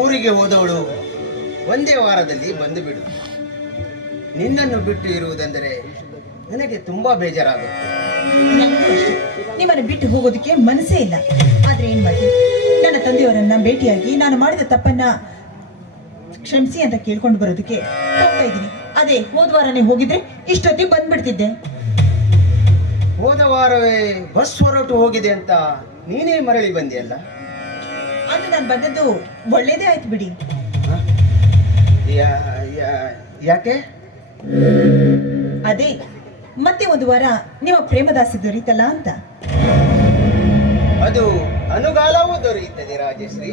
ಊರಿಗೆ ಹೋದವಳು ಒಂದೇ ವಾರದಲ್ಲಿ ಬಂದು ಬಿಡು. ನಿನ್ನನ್ನು ಬಿಟ್ಟು ಇರುವುದೆಂದರೆ ನನಗೆ ತುಂಬಾ ಬೇಜಾರಾಗುತ್ತೆ. ನನಗೂ ಅಷ್ಟೇ, ನಿಮ್ಮನ್ನು ಬಿಟ್ಟು ಹೋಗೋದಕ್ಕೆ ಮನಸ್ಸೇ ಇಲ್ಲ. ಆದ್ರೆ ಏನ್ ಮಾಡಿ, ನನ್ನ ತಂದೆಯವರನ್ನ ಭೇಟಿಯಾಗಿ ನಾನು ಮಾಡಿದ ತಪ್ಪನ್ನ ಕ್ಷಮಿಸಿ ಅಂತ ಕೇಳ್ಕೊಂಡು ಬರೋದಕ್ಕೆ ಹೋಗ್ತಾ ಇದ್ದೀನಿ. ಅದೇ ಹೋದ ವಾರನೇ ಹೋಗಿದ್ರೆ ಇಷ್ಟೊತ್ತಿಗೆ ಬಂದ್ಬಿಡ್ತಿದ್ದೆ. ಹೋದ ವಾರವೇ ಬಸ್ ಹೊರಟು ಹೋಗಿದೆ ಅಂತ ನೀನೇ ಮರಳಿ ಬಂದಿಯಲ್ಲ. ಅದು ನಾನು ಬಂದದ್ದು ಒಳ್ಳೇದೇ ಆಯ್ತು ಬಿಡಿ. ಯಾಕೆ? ಅದೇ ಮತ್ತೆ ಒಂದು ವಾರ ನಿಮ್ಮ ಪ್ರೇಮದಾಸಿ ದೊರೀತಲ್ಲ ಅಂತ. ಅದು ಅನುಗಾಲವೂ ದೊರೆಯುತ್ತದೆ ರಾಜಶ್ರೀ.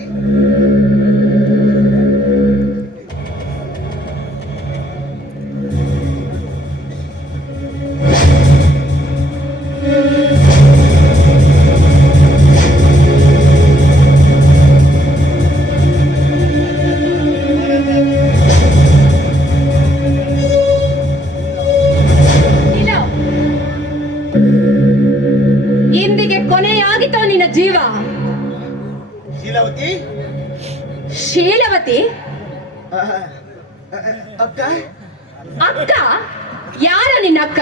ಇಂದಿಗೆ ಕೊನೆಯಾಗಿತ್ತೋ ನಿನ್ನ ಜೀವ. ಶೀಲವತಿ, ಶೀಲವತಿ ಅಕ್ಕ. ಅಕ್ಕ? ಯಾರ ನಿನ್ನ ಅಕ್ಕ?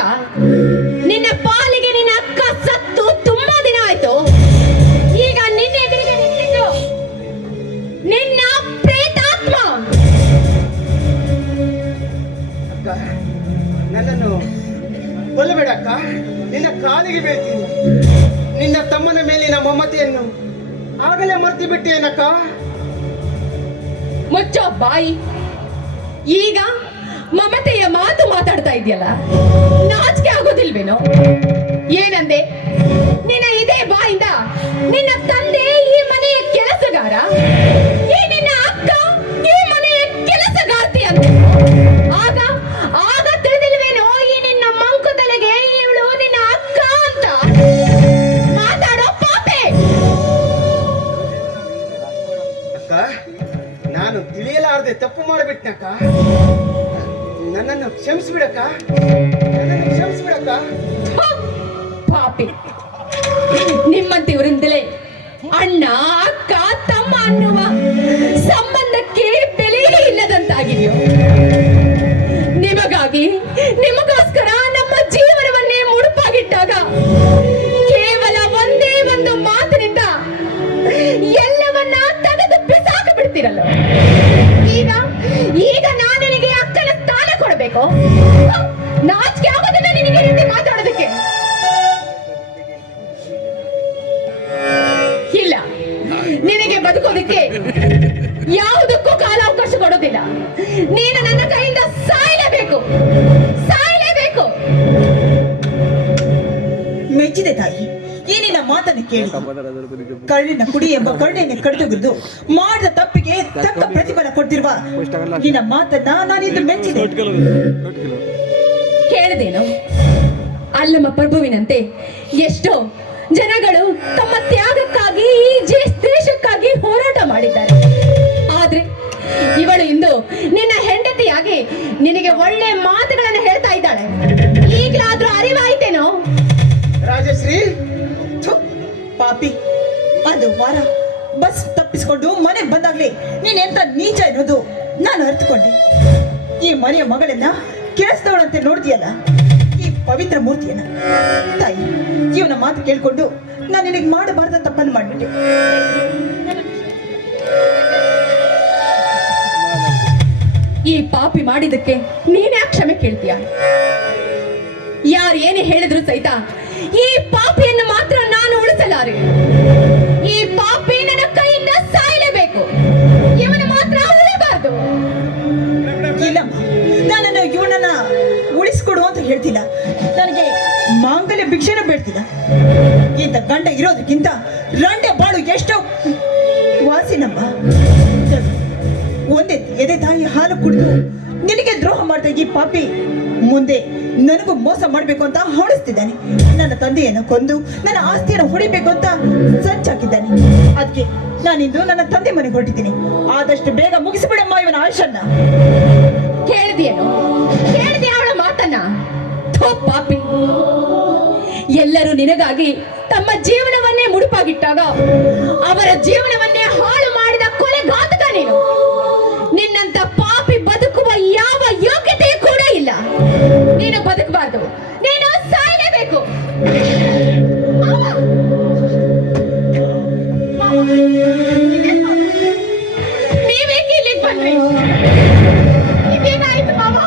ನಿನ್ನ ಪಾಲಿಗೆ ನಿನ್ನ ಅಕ್ಕ ಸತ್ತು ತುಂಬಾ ದಿನ ಆಯ್ತು. ಈಗ ನಿನ್ನೆ ಎದುರಿಗೆ ನಿಂತಿದ್ದು ನಿನ್ನ ಪ್ರೇತಾತ್ಮ. ಅಕ್ಕ, ನನ್ನನ್ನು ಕೊಲ್ಲಬೇಡ ಅಕ್ಕ. ನಿನ್ನ ಕಾಲಿಗೆ ಬೀಳ್ತೀನಿ. ನಿನ್ನ ತಮ್ಮನ ಮೇಲಿನ ಮಮತೆಯನ್ನು ಆಗಲೇ ಮರ್ತಿ ಬಿಟ್ಟೇನಕ್ಕ. ಮುಚ್ಚೋ ಬಾಯಿ. ಈಗ ಮಮತೆಯ ಮಾತು ಮಾತಾಡ್ತಾ ಇದೆಯಲ್ಲ, ನಾಚಿಕೆ ಆಗೋದಿಲ್ವೇನೋ? ಏನಂದೆ? ನಿನ್ನ ಇದೇ ಬಾಯಿಂದ ನಿನ್ನ ತಂದೆ ಈ ಮನೆಯ ಕೆಲಸಗಾರ, ಈ ನಿನ್ನ ಅಕ್ಕ ಈ ಮನೆಯ ಕೆಲಸಗಾರ್ತಿ ಅಂತ. ಆಗ ಆಗ ತಿಳಿದಿಲ್ವೇನೋ ಈ ನಿನ್ನ ಮಂಕುತಲೆಗೆ ಇವಳು ನಿನ್ನ ಅಕ್ಕ ಅಂತ? ಮಾತಾಡೋ ಪಾಪೆ. ಅಕ್ಕ, ನಾನು ತಿಳಿಯಲಾರದೆ ತಪ್ಪು ಮಾಡಿಬಿಟ್ನಕ್ಕ. ನನ್ನನ್ನು ಕ್ಷಮಿಸ್ಬಿಡಕ್ಕ. ನನ್ನನ್ನು ಕ್ಷಮಿಸ್ಬಿಡಕ್ಕ. ಪಾಪಿ, ನಿಮ್ಮಂತಿವರಿಂದಲೇ ಅಣ್ಣ ಅಕ್ಕ ತಮ್ಮ ಅನ್ನುವ ಸಂಬಂಧಕ್ಕೆ ಬೆಲೆಯೇ ಇಲ್ಲದಂತಾಗಿದೆಯೋ? ನಿಮಗಾಗಿ ನಿಮಗೋಸ್ಕರ ನಮ್ಮ ಜೀವನವನ್ನೇ ಮುಡುಪಾಗಿಟ್ಟಾಗ ಕೇವಲ ಒಂದೇ ಒಂದು ಮಾತಿನಿಂದ ಎಲ್ಲವನ್ನ ತೆಗೆದು ಬಿಸಾಕ ಬಿಡ್ತಿರಲ್ಲ. ಈಗ ಈಗ ನಾನು ನಿನಗೆ ಅಕ್ಕನ ಸ್ಥಾನ ಕೊಡಬೇಕು? ನಾಚಿಕೆ ಆಗೋದಿಲ್ಲ ನಿನಗೆ ರೀತಿ ಮಾತಾಡೋದಕ್ಕೆ? ಇಲ್ಲ, ನಿನಗೆ ಬದುಕೋದಕ್ಕೆ ಯಾವುದಕ್ಕೂ ಕಾಲಾವಕಾಶ ಕೊಡೋದಿಲ್ಲ. ನೀನು ನನ್ನ ಕೈಯಿಂದ ಸಾಯಲೇಬೇಕು, ಸಾಯಲೇಬೇಕು. ಮೆಚ್ಚಿದೆ ತಾಯಿ, ಈ ನಿನ್ನ ಮಾತನ್ನು ಕೇಳಿ. ಕಳ್ಳಿನ ಕುಡಿ ಎಂಬ ಕರುಣೆಯನ್ನು ಕಡಿದೊಗೆದು ಮಾಡಿದ ತಪ್ಪಿಗೆ ತಕ್ಕ ಪ್ರತಿಫಲ ಕೊಡ್ತಿರುವ ನಿನ್ನ ಮಾತನ್ನ ನಾನಿಂದು ಮೆಚ್ಚಿದೆ. ಕೇಳಿದೇನು? ಅಲ್ಲಮ್ಮ ಪ್ರಭುವಿನಂತೆ ಎಷ್ಟೋ ಜನಗಳು ತಮ್ಮ ತ್ಯಾಗಕ್ಕಾಗಿ ಈ ದೇಶಕ್ಕಾಗಿ ಹೋರಾಟ ಮಾಡಿದ್ದಾರೆ. ಆದ್ರೆ ಇವಳು ಇಂದು ನಿನ್ನ ಹೆಂಡತಿಯಾಗಿ ನಿನಗೆ ಒಳ್ಳೆ ಮಾತುಗಳನ್ನು ಹೇಳ್ತಾ ಇದ್ದಾಳೆ. ಈಗಲಾದ್ರೂ ಅರಿವಾಯ್ತೇನೋ? ರಾಜಶ್ರೀ, ಪಾಪಿ, ಒಂದು ವಾರ ಬಸ್ ತಪ್ಪಿಸಿಕೊಂಡು ಮನೆಗೆ ಬಂದಾಗ್ಲೇ ನೀನೆಂತ ನೀಚ ಎನ್ನುವುದು ನಾನು ಅರ್ಥಕೊಂಡೆ. ಈ ಮನೆಯ ಮಗಳನ್ನ ಕೇಳಿಸ್ದವಳಂತೆ ನೋಡ್ತೀಯಲ್ಲ, ಈ ಪವಿತ್ರ ಮೂರ್ತಿಯನ್ನ. ತಾಯಿ, ಇವನ ಮಾತು ಕೇಳ್ಕೊಂಡು ನಾನು ನಿನಗೆ ಮಾಡಬಾರ್ದ ತಪ್ಪನ್ನು ಮಾಡ್ಬಿಟ್ಟೆ. ಈ ಪಾಪಿ ಮಾಡಿದಕ್ಕೆ ನೀನ್ಯಾಕೆ ಕ್ಷಮೆ ಕೇಳ್ತೀಯ? ಯಾರು ಏನೇ ಹೇಳಿದ್ರು ಸಹಿತ ಈ ಪಾಪಿಯನ್ನು ಮಾತ್ರ ನಾನು ಉಳಿಸಲಾರೆ. ಈ ಪಾಪಿ ನನ್ನ ಕೈಯಿಂದ ಸಾಯಲೇಬೇಕು. ಇವನ ಮಾತ್ರ ಉಳಿಬಾರ್ದು. ಇಲ್ಲಮ್ಮ, ನಾನನ್ನು ಇವನನ್ನ ಉಳಿಸ್ಕೊಡು ಅಂತ ಹೇಳ್ತಿಲ್ಲ. ನನಗೆ ಮಾಂಗಲ್ಯ ಭಿಕ್ಷೆನ ಬೇಡ್ತಿಲ್ಲ. ಇಂಥ ಗಂಡ ಇರೋದಕ್ಕಿಂತ ರಂಡೆ ಬಾಳು ಎಷ್ಟೋ ವಾಸಿನಮ್ಮ. ಒಂದೇ ಎದೆ ತಾಯಿ ಹಾಲು ಕುಡಿದು ನಿನಗೆ ದ್ರೋಹ ಮಾಡ್ತಾ ಈ ಪಾಪಿ ಮುಂದೆ ನನಗೂ ಮೋಸ ಮಾಡಬೇಕು ಅಂತ ಹೊಡಿಸ್ತಿದ್ದಾನೆ. ನನ್ನ ತಂದೆಯನ್ನು ಕೊಂದು ನನ್ನ ಆಸ್ತಿಯನ್ನು ಹೊಡಿಬೇಕು ಅಂತ ಸಂಚಾಕಿದ್ದಾನೆ. ಅದಕ್ಕೆ ನಾನಿಂದು ನನ್ನ ತಂದೆ ಮನೆಗೆ ಹೊರಟಿದ್ದೀನಿ. ಆದಷ್ಟು ಬೇಗ ಮುಗಿಸಿಬಿಡಮ್ಮ ಇವನ ಆಯುಷನ್ನ. ಕೇಳಿದೆಯೇನು? ಕೇಳಿದೆ ಅವಳ ಮಾತನ್ನ? ಥೋ ಪಾಪಿ, ಎಲ್ಲರೂ ನಿನಗಾಗಿ ತಮ್ಮ ಜೀವನವನ್ನೇ ಮುಡುಪಾಗಿಟ್ಟಾಗ ಅವರ ಜೀವನವನ್ನೇ ಹಾಳು ಮಾಡಿದ ಕೊಲೆಘಾತಕ ನೀನು. ಉಳಿಸಬಾರ್ದು. ನೀನು ಸಾಯಲೇಬೇಕು. ಮಾವ! ಮಾವ! ನೀವೇಕೆ ಇಲ್ಲಿಗೆ ಬಂದ್ರಿ? ಇದೇನಾಯ್ತು ಮಾವ?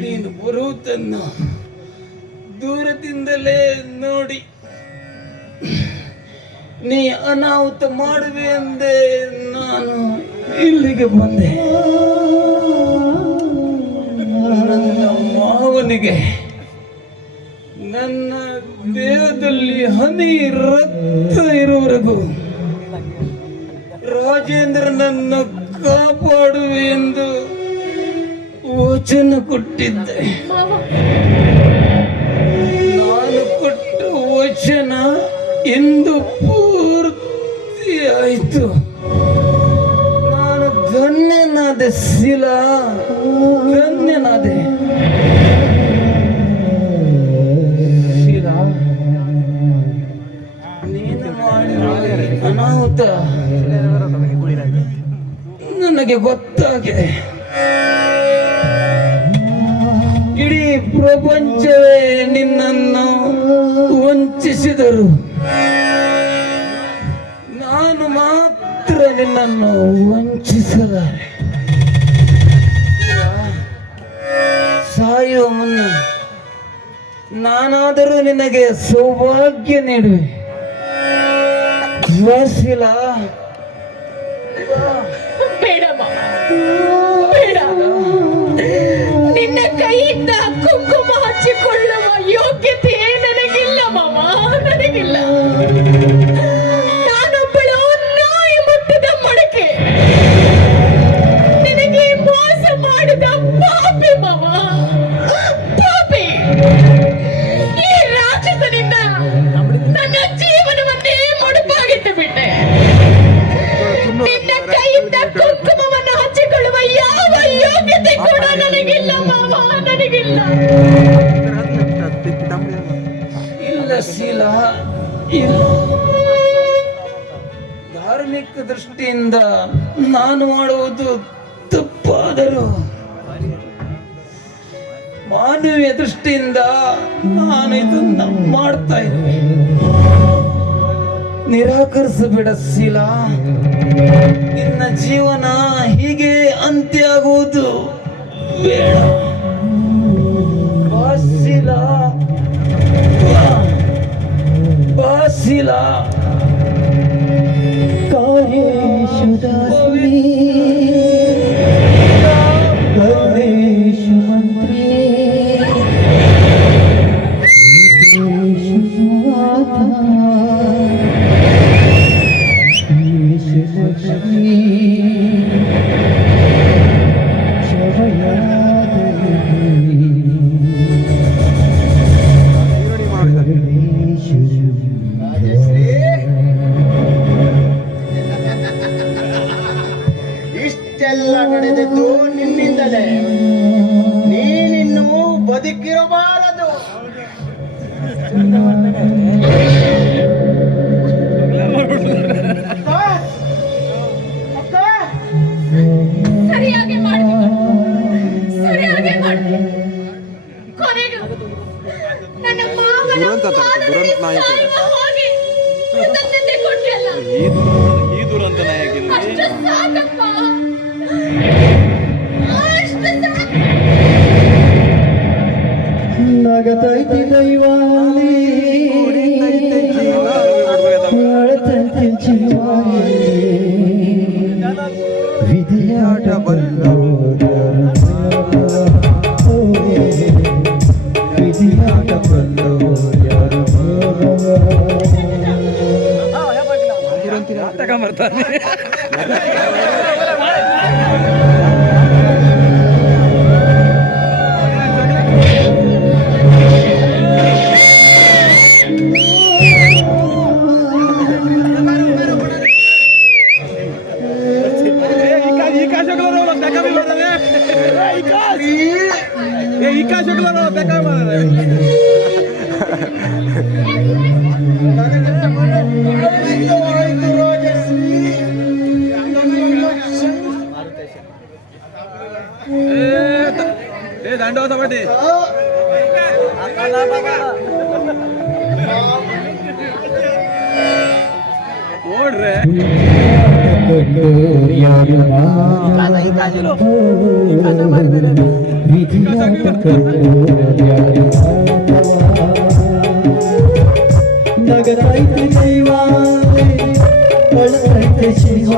ನೀನು ಬರುವುದನ್ನು ದೂರದಿಂದಲೇ ನೋಡಿ ನೀ ಅನಾಹುತ ಮಾಡುವೆ ಎಂದೇ ನಾನು ಇಲ್ಲಿಗೆ ಬಂದೆ. ನನ್ನ ಮಾವನಿಗೆ ನನ್ನ ದೇಹದಲ್ಲಿ ಹನಿ ರಕ್ತ ಇರುವವರೆಗೂ ರಾಜೇಂದ್ರನನ್ನು ಕಾಪಾಡುವೆ ಎಂದು ವಚನ ಕೊಟ್ಟಿದ್ದೆ. ಮಾವ! ನಾನು ಕೊಟ್ಟ ವಚನ ಇಂದು ಪೂರ್ತಿ ಆಯಿತು. ನಾನು ಧನ್ಯನಾದೆ ಶಿಲಾ, ಧನ್ಯನಾದೆ. ಶಿಲಾ, ನೀನು ಮಾಡಿದ ಅನಾಹುತ ನನಗೆ ಗೊತ್ತಾಗಿದೆ. ಇಡೀ ಪ್ರಪಂಚವೇ ನಿನ್ನನ್ನು ವಂಚಿಸಿದರು, ನಾನು ಮಾತ್ರ ನಿನ್ನನ್ನು ವಂಚಿಸಲಾರೆ. ಸಾಯುವ ಮುನ್ನ ನಾನಾದರೂ ನಿನಗೆ ಸೌಭಾಗ್ಯ ನೀಡುವೆ. ವಾಸಿಲ ಬೇಡ ಮಾವ, ಬೇಡ. ನಿನ್ನ ಕೈಯಿಂದ ಕುಂಕುಮ ಹಚ್ಚಿಕೊಳ್ಳುವ ಯೋಗ್ಯತೆ ನನಗಿಲ್ಲ ಮಾವ, ನನಗಿಲ್ಲ. ನಾನೊಬ್ಬಳು ನಾಯಿ ಮುಟ್ಟಿದ ಮೊಳಕೆ, ನಿನಗೆ ಮೋಸ ಮಾಡಿದ ಪಾಪಿ ಮಾವ, ಪಾಪಿ. ಈ ರಾಕ್ಷಸನಿಂದ ನನ್ನ ಜೀವನವನ್ನೇ ಮುಡುಪಾಗಿಟ್ಟು ಬಿಟ್ಟೆ. ನಿನ್ನ ಕೈಯಿಂದ ಕುಂಕುಮವನ್ನು ಹಚ್ಚಿಕೊಳ್ಳುವ ಯಾವ ಯೋಗ್ಯತೆ ಕೂಡ ನನಗಿಲ್ಲ ಮಾವ, ನನಗಿಲ್ಲ. ಇಲ್ಲ ಶೀಲಾ, ಇಲ್ಲ. ಧಾರ್ಮಿಕ ದೃಷ್ಟಿಯಿಂದ ನಾನು ಮಾಡುವುದು ತಪ್ಪಾದರೂ ಮಾನವೀಯ ದೃಷ್ಟಿಯಿಂದ ನಾನು ಇದನ್ನ ಮಾಡ್ತಾ ಇರುವೆ. ನಿರಾಕರಿಸಬೇಡ ಶೀಲಾ, ನಿನ್ನ ಜೀವನ ಹೀಗೆ ಅಂತ್ಯ ಆಗುವುದು ಬೇಡ. ಬಾ ಶೀಲಾ, ಬಾ ಶೀಲಾ. ಇಷ್ಟೆಲ್ಲ ನಡೆದದ್ದು ನಿನ್ನಿಂದಲೇ. ನೀನಿನ್ನೂ ಬದುಕಿರಬಾರದು. ಸರಿಯಾಗಿ ಮಾಡ್ತೀವಿ, ಸರಿಯಾಗಿ ಮಾಡ್ತೀವಿ. ಕೊನೆಗೂ ನನ್ನ ಮಾವನ ಮಾನವನಿಗೆ ಸಾಯುವ ಹಾಗೆ ಕೃತಜ್ಞತೆ ಕೊಟ್ಟಿಯಲ್ಲ. ಈ ದುರಂತ ನಾಯಕಿಂದ ಅಷ್ಟು ಸಾಕಪ್ಪ, ಅಷ್ಟು ಸಾಕು. ನಗತೈತಿ ದೈವಾಲಿ ಅಳತಂತಿ ಜೀವಾಲಿ ವಿಧಿಯಾಟ ಬಲ್ಲೋರ ವಿಧಿಯಾಟ ಬಲ್ಲೋರ ಬರ್ತಾನೆ. ಈ ಏ ದಂಡ ಹೋದ ಬಡ್ಡಿ ಓಡ್ರೆ ಯಾರು ನಗತೈತೆ ದೈವ ಅಳತೈತೆ ಶಿವ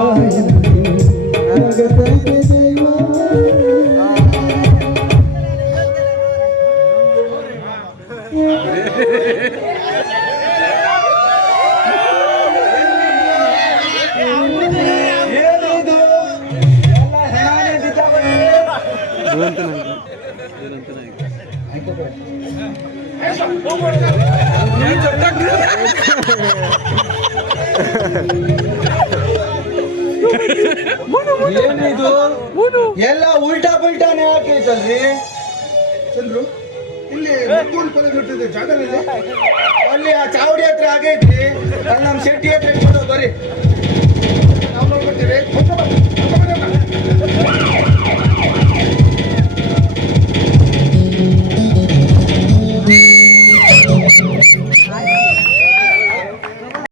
ನಗತೈತೆ ದೈವ ಏನಿದು ಎಲ್ಲ ಉಲ್ಟಾ ಪಲ್ಟಾನೆ ಹಾಕೈತಲ್ರಿ ಚಂದ್ರು ಇಲ್ಲಿ ಮತ್ತೊಂದು ಕೊಲೆ ಬಿಟ್ಟಿದೆ ಜಾಗದಲ್ಲಿ ಅಲ್ಲಿ ಆ ಚಾವಡಿ ಹತ್ರ ಆಗೈತ್ರಿ ಅಲ್ಲಿ ನಮ್ಮ ಶೆಟ್ಟಿ ಹತ್ರ ಇಟ್ಕೊಂಡು ಬರ್ರಿ ನಾವು ನೋಡ್ಕೊತೀವಿ